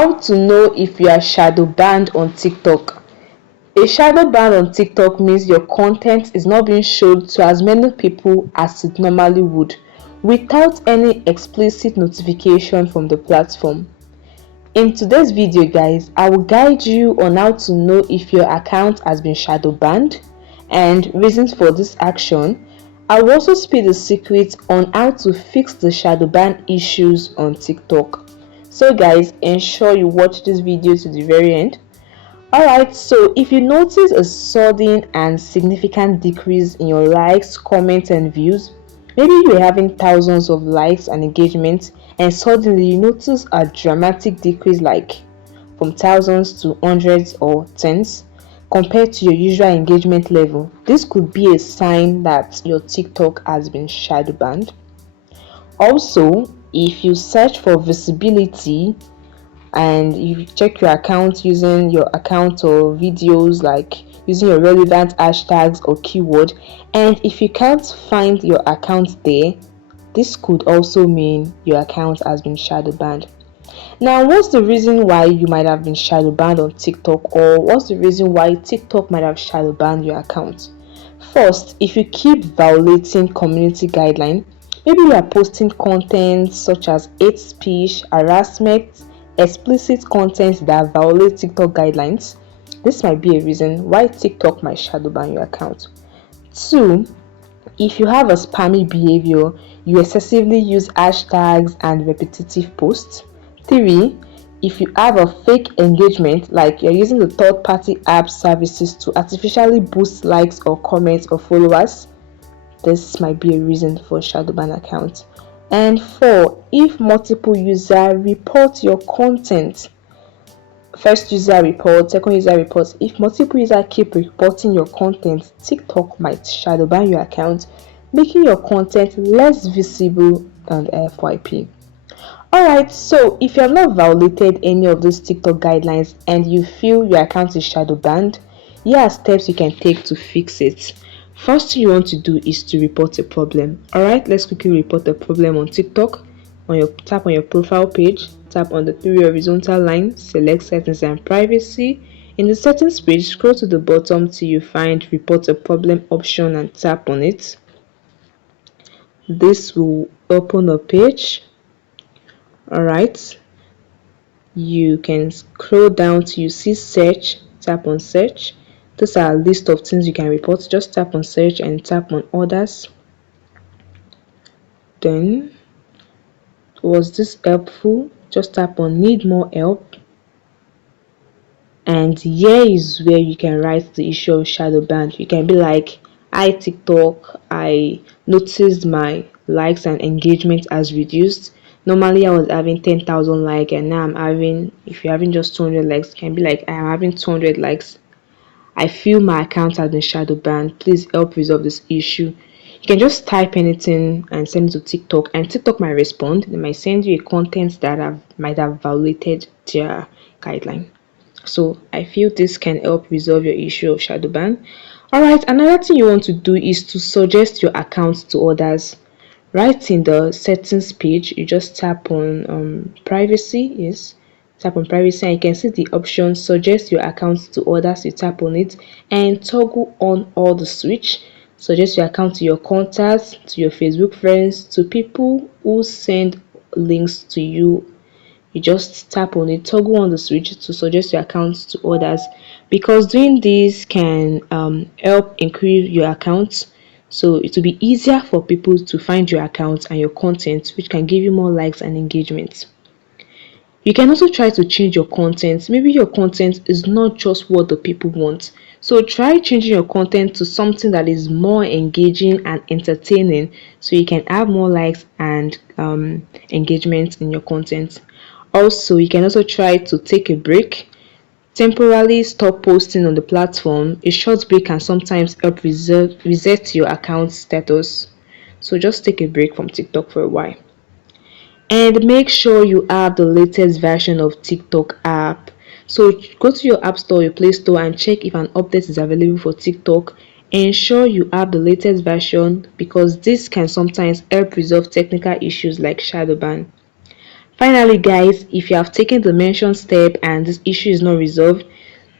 How to know if you are shadow banned on TikTok. A shadow ban on TikTok means your content is not being shown to as many people as it normally would, without any explicit notification from the platform. In today's video guys, I will guide you on how to know if your account has been shadow banned and reasons for this action. I will also spill the secret on how to fix the shadow ban issues on TikTok. So guys, ensure you watch this video to the very end. Alright, so if you notice a sudden and significant decrease in your likes, comments and views, maybe you're having thousands of likes and engagements and suddenly you notice a dramatic decrease like from thousands to hundreds or tens compared to your usual engagement level, this could be a sign that your TikTok has been shadow banned. Also, if you search for visibility and you check your account using your account or videos, like using your relevant hashtags or keyword, and if you can't find your account there, this could also mean your account has been shadow banned. Now, what's the reason why you might have been shadow banned on TikTok, or what's the reason why TikTok might have shadow banned your account? First, if you keep violating community guidelines, maybe you are posting content such as hate speech, harassment, explicit content that violate TikTok guidelines, this might be a reason why TikTok might shadow ban your account. 2. If you have a spammy behavior, you excessively use hashtags and repetitive posts. 3. If you have a fake engagement, like you're using the third-party app services to artificially boost likes or comments or followers, this might be a reason for a shadow ban account. And 4, if multiple users report your content, first user report, second user report, if multiple users keep reporting your content, TikTok might shadow ban your account, making your content less visible on FYP. Alright, so if you have not violated any of those TikTok guidelines and you feel your account is shadow banned, here are steps you can take to fix it. First thing you want to do is to report a problem. Alright, let's quickly report the problem on TikTok. Tap on your profile page, tap on the three horizontal lines, select settings and privacy. In the settings page, scroll to the bottom till you find report a problem option and tap on it. This will open a page. Alright, you can scroll down till you see search, tap on search. These are a list of things you can report. Just tap on search and tap on others. Then, was this helpful? Just tap on need more help. And here is where you can write the issue of shadow ban. You can be like, hi TikTok, I noticed my likes and engagement has reduced. Normally I was having 10,000 likes and now I'm having, if you're having just 200 likes, you can be like, I am having 200 likes. I feel my account has been shadow banned. Please help resolve this issue. You can just type anything and send it to TikTok, and TikTok might respond. They might send you a content that might have violated their guideline. So I feel this can help resolve your issue of shadow ban. Alright, another thing you want to do is to suggest your account to others. Right in the settings page, you just tap on privacy. Yes, tap on privacy and you can see the option suggest your account to others. You tap on it and toggle on all the switch. Suggest your account to your contacts, to your Facebook friends, to people who send links to you. You just tap on it, toggle on the switch to suggest your account to others, because doing this can help increase your account, so it will be easier for people to find your account and your content, which can give you more likes and engagement. You can also try to change your content. Maybe your content is not just what the people want, so try changing your content to something that is more engaging and entertaining, so you can have more likes and engagement in your content. Also, you can also try to take a break. Temporarily stop posting on the platform. A short break can sometimes help reset your account status. So just take a break from TikTok for a while. And make sure you have the latest version of TikTok app. So go to your app store, your Play Store, and check if an update is available for TikTok. Ensure you have the latest version, because this can sometimes help resolve technical issues like shadow ban. Finally, guys, if you have taken the mentioned step and this issue is not resolved,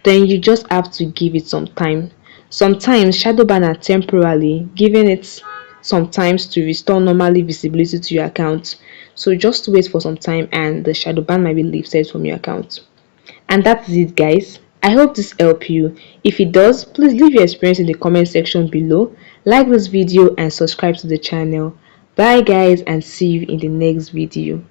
then you just have to give it some time. Sometimes shadow ban are temporarily, giving it sometimes to restore normally visibility to your account. So just wait for some time and the shadow ban might be lifted from your account. And that's it, guys. I hope this helped you. If it does, please leave your experience in the comment section below. Like this video and subscribe to the channel. Bye guys, and see you in the next video.